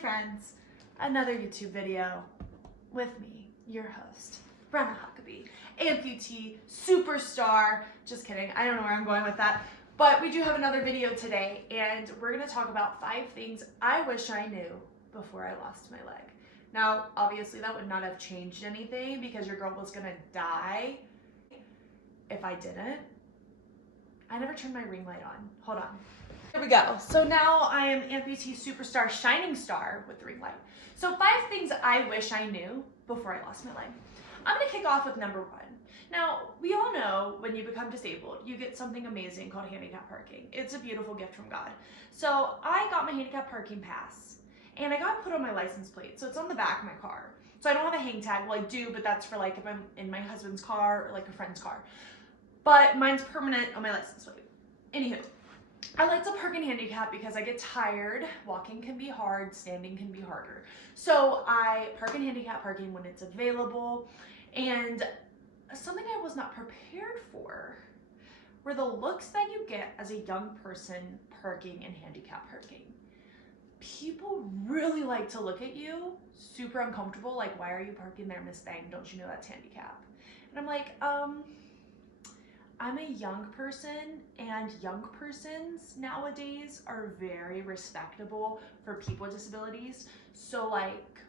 friends, another YouTube video with me, your host, Brenna Huckabee, amputee, superstar. Just kidding, I don't know where I'm going with that. But we do have another video today, and we're gonna talk about 5 things I wish I knew before I lost my leg. Now, obviously that would not have changed anything because your girl was gonna die if I didn't. I never turned my ring light on. Hold on. Here we go. So now I am amputee superstar shining star with the ring light. So 5 things I wish I knew before I lost my leg. I'm gonna kick off with number 1. Now, we all know when you become disabled, you get something amazing called handicap parking. It's a beautiful gift from God. So I got my handicap parking pass and I got put on my license plate. So it's on the back of my car. So I don't have a hang tag. Well, I do, but that's for like if I'm in my husband's car or like a friend's car. But mine's permanent on my license plate. Anywho, I like to park in handicap because I get tired. Walking can be hard, standing can be harder. So I park in handicap parking when it's available. And something I was not prepared for were the looks that you get as a young person parking in handicap parking. People really like to look at you, super uncomfortable, like, why are you parking there, Miss Thing? Don't you know that's handicap? And I'm like, I'm a young person, and young persons nowadays are very respectable for people with disabilities. So like,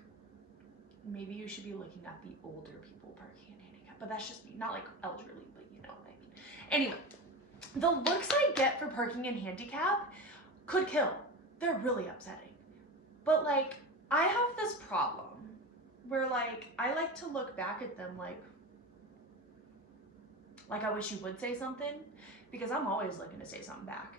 maybe you should be looking at the older people parking in handicap, but that's just me, not like elderly, but you know what I mean. Anyway, the looks I get for parking in handicap could kill. They're really upsetting. But like, I have this problem where like, I like to look back at them like I wish you would say something, because I'm always looking to say something back.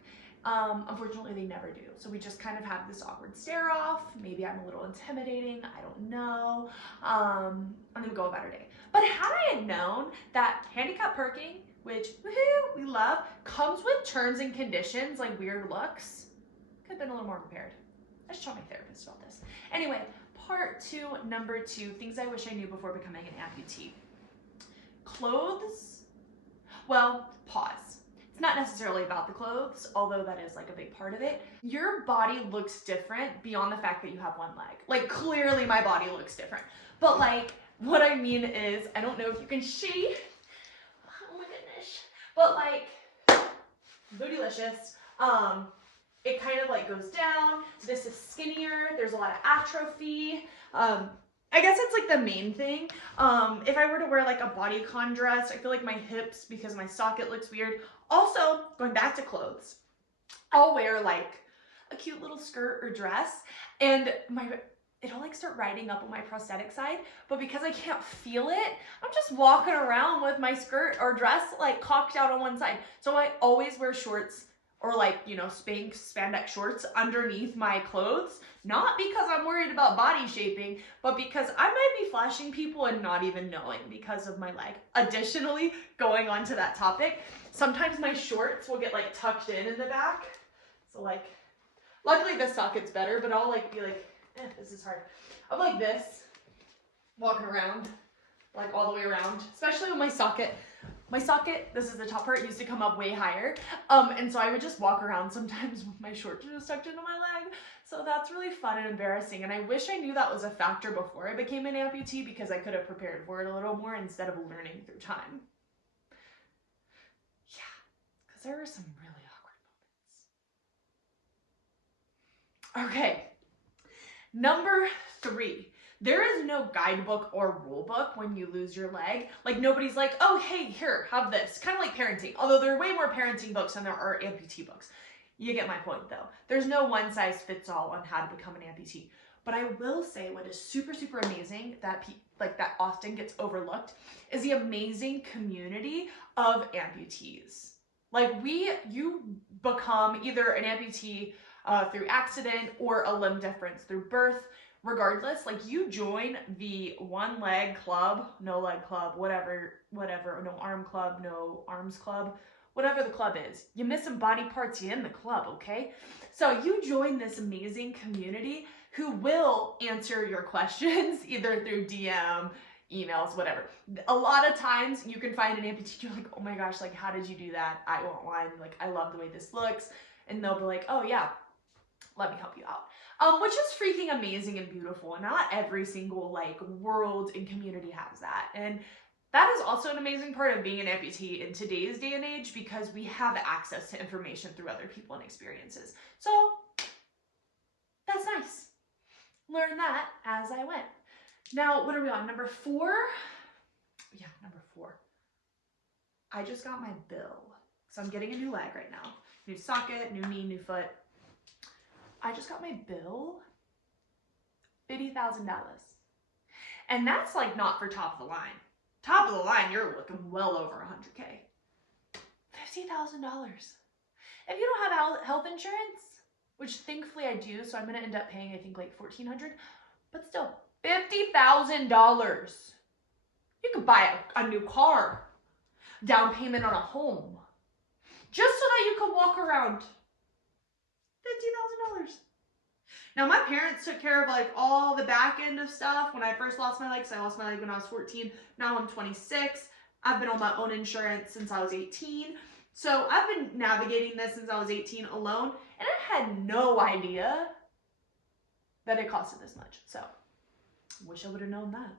Unfortunately, they never do. So we just kind of have this awkward stare off. Maybe I'm a little intimidating. I don't know. I'm gonna go about our day. But had I had known that handicap parking, which woohoo, we love, comes with terms and conditions like weird looks, could have been a little more prepared. I should tell my therapist about this. Anyway, part 2, number 2, things I wish I knew before becoming an amputee. Clothes. Well, pause. It's not necessarily about the clothes, although that is like a big part of it. Your body looks different beyond the fact that you have one leg. Like, clearly my body looks different. But like, what I mean is, I don't know if you can see. Oh my goodness. But like, bootylicious. It kind of like goes down. This is skinnier. There's a lot of atrophy. I guess it's like the main thing. If I were to wear like a bodycon dress, I feel like my hips, because my socket looks weird. Also, going back to clothes, I'll wear like a cute little skirt or dress, and it'll like start riding up on my prosthetic side, but because I can't feel it, I'm just walking around with my skirt or dress like cocked out on one side. So I always wear shorts or like, you know, spandex shorts underneath my clothes, not because I'm worried about body shaping, but because I might be flashing people and not even knowing because of my leg. Additionally, going on to that topic, sometimes my shorts will get like tucked in the back. So like, luckily this socket's better, but I'll like be like, this is hard. I'm like this, walking around, like all the way around, especially with my socket. My socket, this is the top part, used to come up way higher. And so I would just walk around sometimes with my shorts just tucked into my leg. So that's really fun and embarrassing. And I wish I knew that was a factor before I became an amputee, because I could have prepared for it a little more instead of learning through time. Yeah, because there were some really awkward moments. Okay, number 3. There is no guidebook or rule book when you lose your leg. Like, nobody's like, oh, hey, here, have this. Kind of like parenting. Although there are way more parenting books than there are amputee books. You get my point, though. There's no one size fits all on how to become an amputee. But I will say what is super, super amazing that that often gets overlooked is the amazing community of amputees. Like, you become either an amputee through accident or a limb difference through birth. Regardless, like, you join the one leg club, no leg club, whatever, no arm club, no arms club, whatever the club is. You miss some body parts, you're in the club, okay? So you join this amazing community who will answer your questions either through DM, emails, whatever. A lot of times you can find an amputee, you're like, oh my gosh, like, how did you do that? I want one. Like, I love the way this looks. And they'll be like, oh yeah, let me help you out. Which is freaking amazing and beautiful. And not every single like world and community has that. And that is also an amazing part of being an amputee in today's day and age, because we have access to information through other people and experiences. So that's nice. Learn that as I went. Now, what are we on? Number 4? Yeah, number 4. I just got my bill. So I'm getting a new leg right now. New socket, new knee, new foot. I just got my bill, $50,000. And that's like not for top of the line. Top of the line, you're looking well over 100K. $50,000. If you don't have health insurance, which thankfully I do, so I'm gonna end up paying I think like $1,400, but still, $50,000. You could buy a new car, down payment on a home, just so that you could walk around. $50,000. Now my parents took care of like all the back end of stuff when I first lost my leg. So I lost my leg when I was 14. Now I'm 26. I've been on my own insurance since I was 18. So I've been navigating this since I was 18 alone, and I had no idea that it costed this much. So wish I would have known that.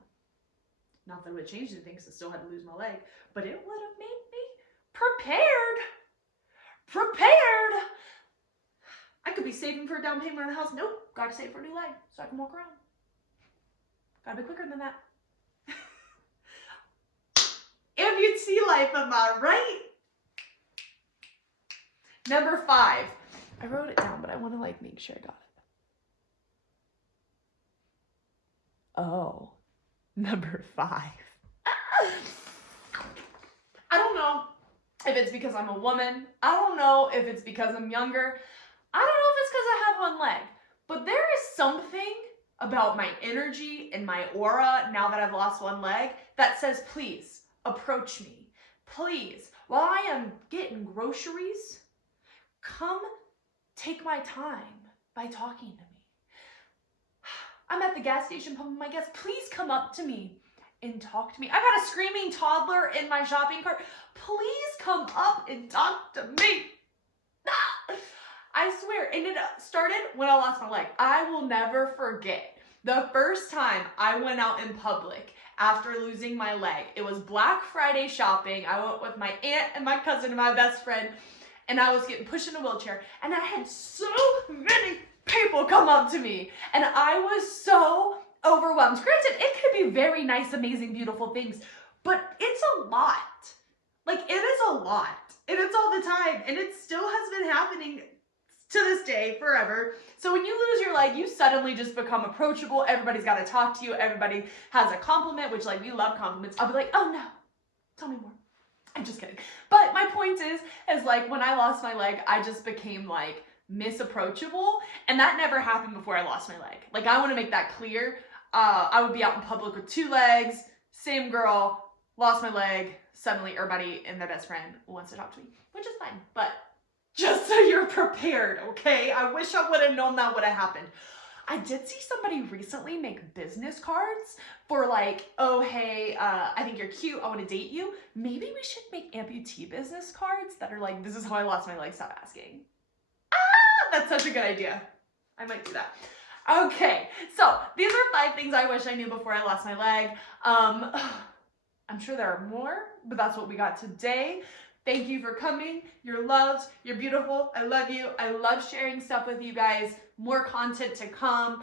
Not that it would have changed anything because I still had to lose my leg, but it would have made me prepared. I could be saving for a down payment on the house. Nope, gotta save for a new leg so I can walk around. Gotta be quicker than that. Amputee life, am I right? Number 5. I wrote it down, but I want to like make sure I got it. Oh, number 5. I don't know if it's because I'm a woman. I don't know if it's because I'm younger. I don't know if it's because I have one leg. But there is something about my energy and my aura now that I've lost one leg that says, please approach me. Please, while I am getting groceries, come take my time by talking to me. I'm at the gas station pumping my gas. Please come up to me and talk to me. I got a screaming toddler in my shopping cart. Please come up and talk to me. I swear, and it started when I lost my leg. I will never forget the first time I went out in public after losing my leg. It was Black Friday shopping. I went with my aunt and my cousin and my best friend, and I was getting pushed in a wheelchair, and I had so many people come up to me, and I was so overwhelmed. Granted, it could be very nice, amazing, beautiful things, but it's a lot. Like, it is a lot, and it's all the time, and it still has been happening to this day, forever. So when you lose your leg, you suddenly just become approachable. Everybody's got to talk to you. Everybody has a compliment, which like we love compliments. I'll be like, oh no, tell me more. I'm just kidding. But my point is like when I lost my leg, I just became like misapproachable, and that never happened before I lost my leg. Like, I want to make that clear. I would be out in public with 2 legs, same girl, lost my leg, suddenly everybody and their best friend wants to talk to me, which is fine, but just so you're prepared, okay? I wish I would have known that would have happened. I did see somebody recently make business cards for like, oh, hey, I think you're cute, I want to date you. Maybe we should make amputee business cards that are like, this is how I lost my leg, stop asking. That's such a good idea. I might do that. Okay, so these are 5 things I wish I knew before I lost my leg. I'm sure there are more, but that's what we got today. Thank you for coming. You're loved. You're beautiful. I love you. I love sharing stuff with you guys. More content to come.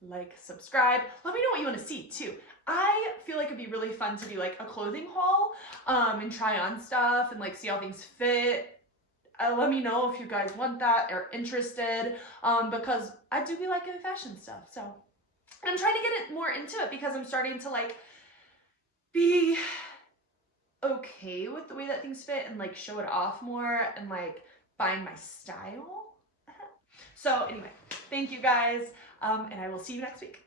Like, subscribe. Let me know what you want to see too. I feel like it'd be really fun to do like a clothing haul and try on stuff and like see how things fit. Let me know if you guys want that or interested because I do be liking fashion stuff. So I'm trying to get it more into it because I'm starting to like be okay with the way that things fit and like show it off more and like find my style. So anyway, thank you guys and I will see you next week.